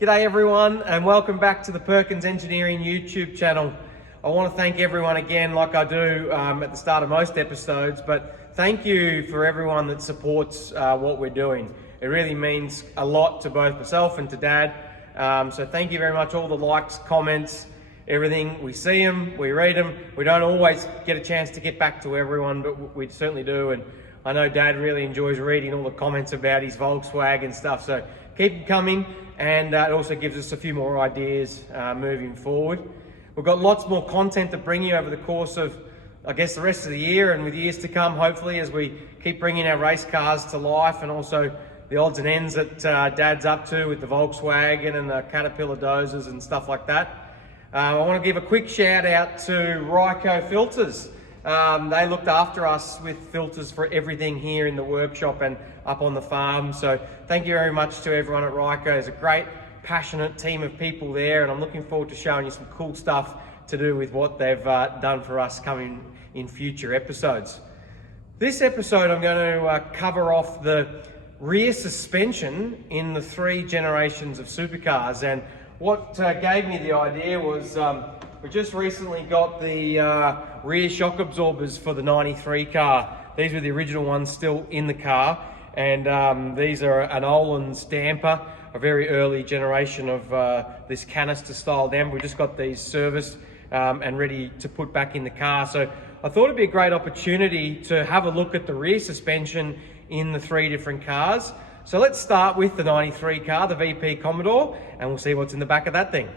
G'day everyone, and welcome back to the Perkins Engineering YouTube channel. I want to thank everyone again, like I do at the start of most episodes, but thank you for everyone that supports what we're doing. It really means a lot to both myself and to Dad. So thank you very much, all the likes, comments, everything. We see them, we read them. We don't always get a chance to get back to everyone, but we certainly do. And I know Dad really enjoys reading all the comments about his Volkswagen stuff, so keep them coming. And it also gives us a few more ideas moving forward. We've got lots more content to bring you over the course of, I guess, the rest of the year and with years to come, hopefully, as we keep bringing our race cars to life, and also the odds and ends that Dad's up to with the Volkswagen and the Caterpillar dozers and stuff like that. I want to give a quick shout out to Ryco Filters. They looked after us with filters for everything here in the workshop and up on the farm. So thank you very much to everyone at Ryco. There's a great, passionate team of people there, and I'm looking forward to showing you some cool stuff to do with what they've done for us coming in future episodes. This episode, I'm going to cover off the rear suspension in the 3 generations of supercars. And what gave me the idea was we just recently got the rear shock absorbers for the 93 car. These were the original ones still in the car, and these are an Öhlins damper, a very early generation of this canister style damper. We just got these serviced and ready to put back in the car. So I thought it'd be a great opportunity to have a look at the rear suspension in the 3 different cars. So let's start with the 93 car, the VP Commodore, and we'll see what's in the back of that thing.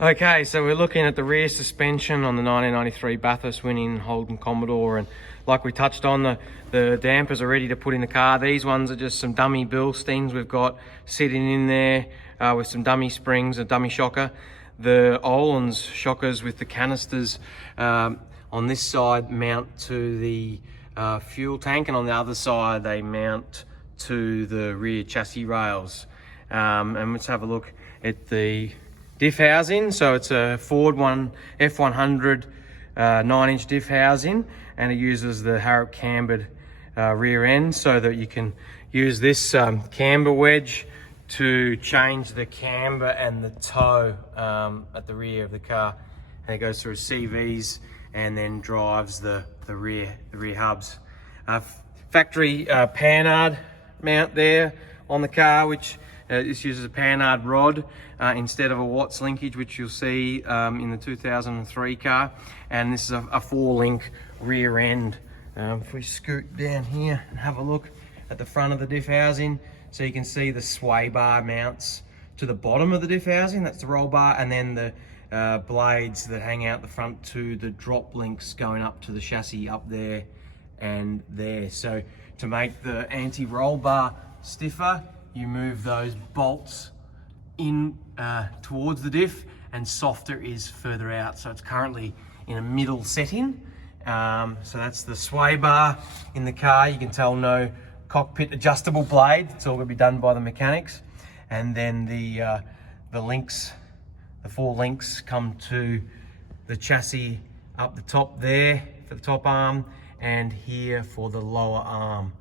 Okay, so we're looking at the rear suspension on the 1993 Bathurst winning Holden Commodore, and like we touched on, the dampers are ready to put in the car. These ones are just some dummy Bilsteins we've got sitting in there with some dummy springs, a dummy shocker. The Öhlins shockers with the canisters on this side mount to the fuel tank, and on the other side they mount to the rear chassis rails. And let's have a look at the diff housing. So it's a Ford F100 9-inch diff housing, and it uses the Harrop cambered rear end, so that you can use this camber wedge to change the camber and the toe at the rear of the car. And it goes through CVs and then drives the rear hubs. Factory Panhard mount there on the car, which this uses a Panhard rod instead of a Watts linkage, which you'll see in the 2003 car. And this is a 4-link rear end. If we scoot down here and have a look at the front of the diff housing, so you can see the sway bar mounts to the bottom of the diff housing, that's the roll bar, and then the blades that hang out the front to the drop links going up to the chassis up there and there. So to make the anti-roll bar stiffer, you move those bolts in towards the diff, and softer is further out. So it's currently in a middle setting. So that's the sway bar in the car. You can tell no cockpit adjustable blade. It's all going to be done by the mechanics. And then the links, the 4 links, come to the chassis up the top there for the top arm, and here for the lower arm.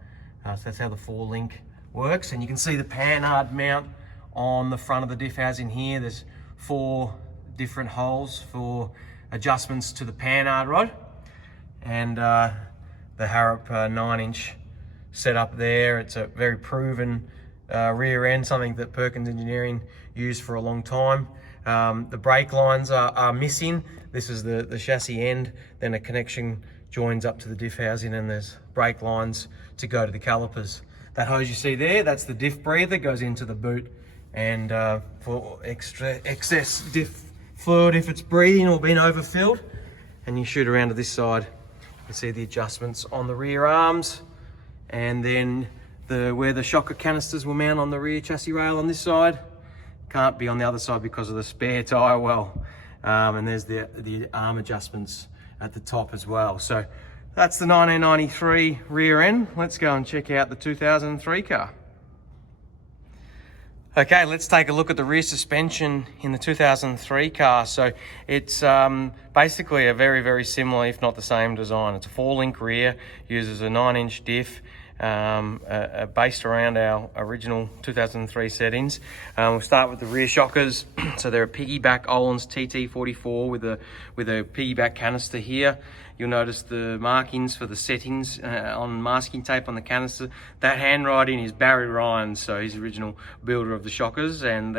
So that's how the 4-link works. And you can see the Panhard mount on the front of the diff housing here. There's 4 different holes for adjustments to the Panhard rod, and the Harrop 9-inch setup there. It's a very proven rear end, something that Perkins Engineering used for a long time. The brake lines are missing. This is the chassis end, then a connection joins up to the diff housing, and there's brake lines to go to the calipers. That hose you see there, that's the diff breather, goes into the boot, and for excess diff fluid if it's breathing or been overfilled. And you shoot around to this side, you can see the adjustments on the rear arms, and then where the shocker canisters will mount on the rear chassis rail on this side. Can't be on the other side because of the spare tyre well. And there's the arm adjustments at the top as well. So that's the 1993 rear end. Let's go and check out the 2003 car. Okay, let's take a look at the rear suspension in the 2003 car. So it's basically a very, very similar, if not the same design. It's a 4-link rear, uses a 9-inch diff, based around our original 2003 settings. We'll start with the rear shockers. So they're a piggyback Olin's TT44 with a piggyback canister here. You'll notice the markings for the settings on masking tape on the canister. That handwriting is Barry Ryan's, so he's the original builder of the shockers, and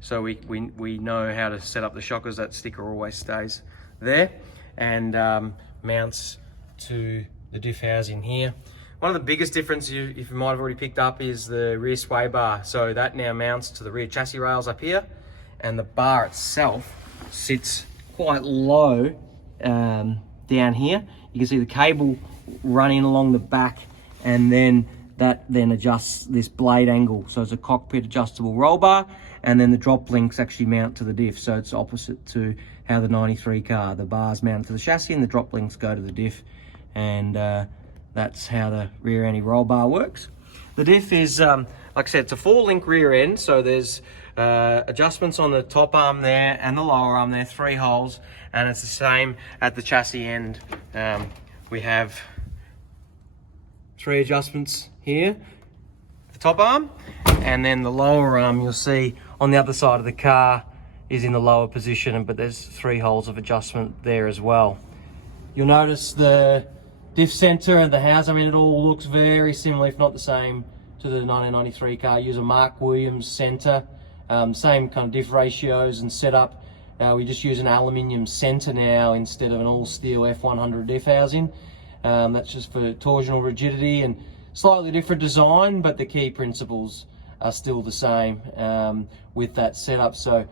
so we know how to set up the shockers. That sticker always stays there, and mounts to the diff housing here. One of the biggest differences, if you might have already picked up, is the rear sway bar. So that now mounts to the rear chassis rails up here, and the bar itself sits quite low down here. You can see the cable running along the back, and then that adjusts this blade angle. So it's a cockpit adjustable roll bar, and then the drop links actually mount to the diff. So it's opposite to how the 93 car, the bars mount to the chassis and the drop links go to the diff, and that's how the rear anti-roll bar works. The diff is, like I said, it's a 4-link rear end, so there's adjustments on the top arm there and the lower arm there, 3 holes, and it's the same at the chassis end. We have 3 adjustments here, the top arm, and then the lower arm you'll see on the other side of the car is in the lower position, but there's 3 holes of adjustment there as well. You'll notice the diff center and the house, I mean, it all looks very similar, if not the same, to the 1993 car. Use a Mark Williams center, same kind of diff ratios and setup. We just use an aluminium center now instead of an all steel F100 diff housing. That's just for torsional rigidity and slightly different design, but the key principles are still the same with that setup. So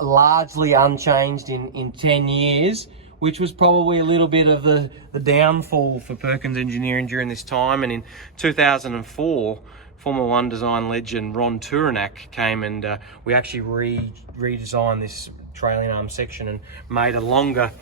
largely unchanged in 10 years, which was probably a little bit of the downfall for Perkins Engineering during this time. And in 2004, Formula One design legend Ron Turanak came, and we actually redesigned this trailing arm section and made a longer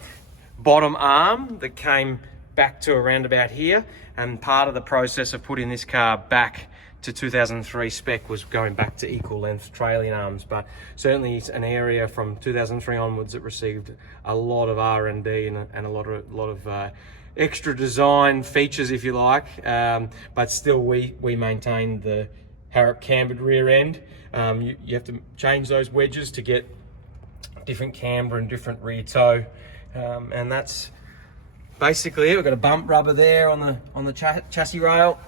bottom arm that came back to around about here. And part of the process of putting this car back to 2003 spec was going back to equal length trailing arms, but certainly it's an area from 2003 onwards that received a lot of R&D and a lot of extra design features, if you like, but still we maintain the Harrop cambered rear end. You have to change those wedges to get different camber and different rear toe, and that's basically it. We've got a bump rubber there on the chassis rail.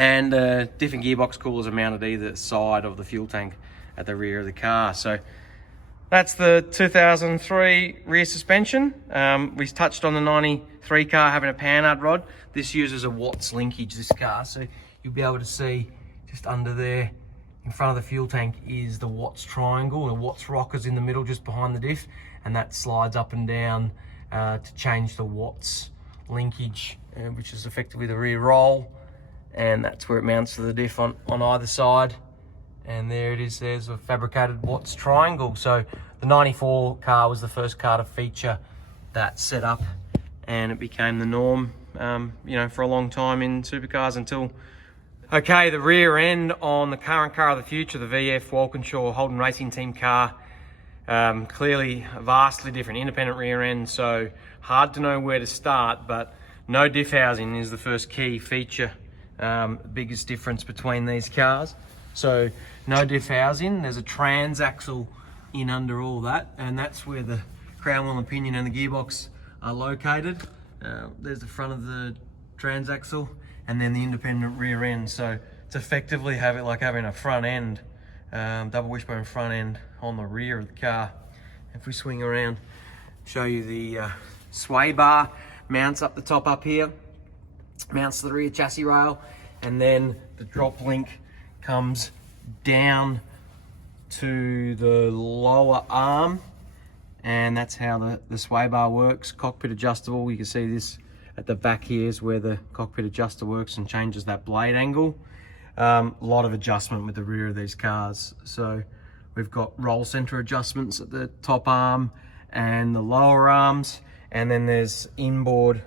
And different gearbox coolers are mounted either side of the fuel tank at the rear of the car. So that's the 2003 rear suspension. We touched on the 93 car having a panhard rod. This uses a Watts linkage, this car. So you'll be able to see just under there in front of the fuel tank is the Watts triangle. The Watts rockers in the middle just behind the diff. And that slides up and down to change the Watts linkage, which is effectively the rear roll. And that's where it mounts to the diff on either side. And there it is, there's a fabricated Watts triangle. So the 94 car was the first car to feature that setup, and it became the norm, for a long time in supercars until, okay, the rear end on the current car of the future, the VF Walkin Shore Holden Racing Team car, clearly a vastly different independent rear end, so hard to know where to start, but no diff housing is the first key feature. Biggest difference between these cars. So no diff housing, there's a transaxle in under all that, and that's where the crown wheel and pinion and the gearbox are located. There's the front of the transaxle and then the independent rear end. So it's effectively like having a front end, double wishbone front end on the rear of the car. If we swing around, show you the sway bar, mounts up the top up here, mounts to the rear chassis rail, and then the drop link comes down to the lower arm, and that's how the sway bar works. Cockpit adjustable. You can see this at the back here is where the cockpit adjuster works and changes that blade angle. A lot of adjustment with the rear of these cars. So we've got roll center adjustments at the top arm and the lower arms, and then there's outboard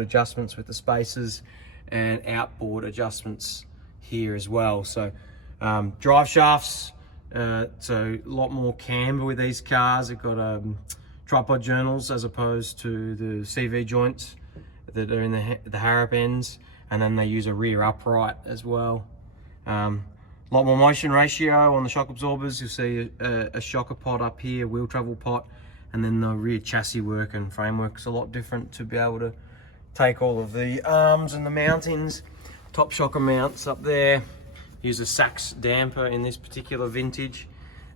adjustments with the spacers and outboard adjustments here as well. So drive shafts, so a lot more camber with these cars. They've got tripod journals as opposed to the CV joints, that are in the harrow ends, and then they use a rear upright as well. A lot more motion ratio on the shock absorbers. You'll see a shocker pot up here, wheel travel pot, and then the rear chassis work and framework's a lot different to be able to take all of the arms and the mountings. Top shocker mounts up there. Use a Sachs damper in this particular vintage.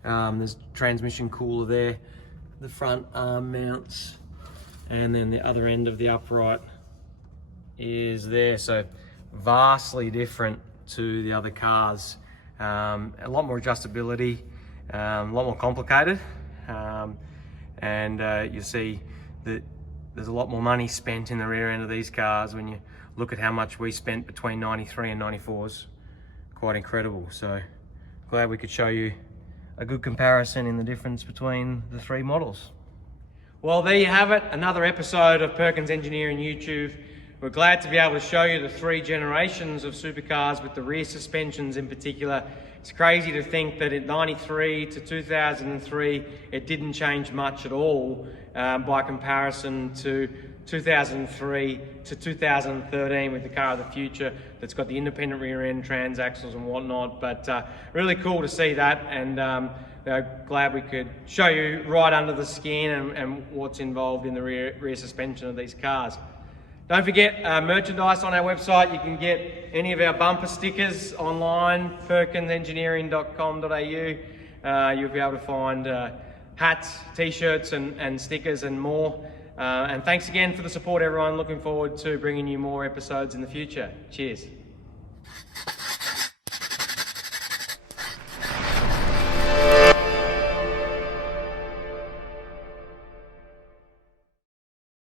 There's transmission cooler there. The front arm mounts, and then the other end of the upright is there. So vastly different to the other cars. A lot more adjustability, a lot more complicated, and you see that there's a lot more money spent in the rear end of these cars. When you look at how much we spent between 93 and 94s, quite incredible. So glad we could show you a good comparison in the difference between the three models. Well, there you have it, another episode of Perkins Engineering YouTube. We're glad to be able to show you the three generations of supercars with the rear suspensions in particular. It's crazy to think that in 93 to 2003, it didn't change much at all by comparison to 2003 to 2013 with the car of the future that's got the independent rear end, transaxles and whatnot. But really cool to see that, and glad we could show you right under the skin and what's involved in the rear suspension of these cars. Don't forget merchandise on our website. You can get any of our bumper stickers online, perkinsengineering.com.au. You'll be able to find hats, t-shirts and stickers and more. And thanks again for the support, everyone. Looking forward to bringing you more episodes in the future. Cheers.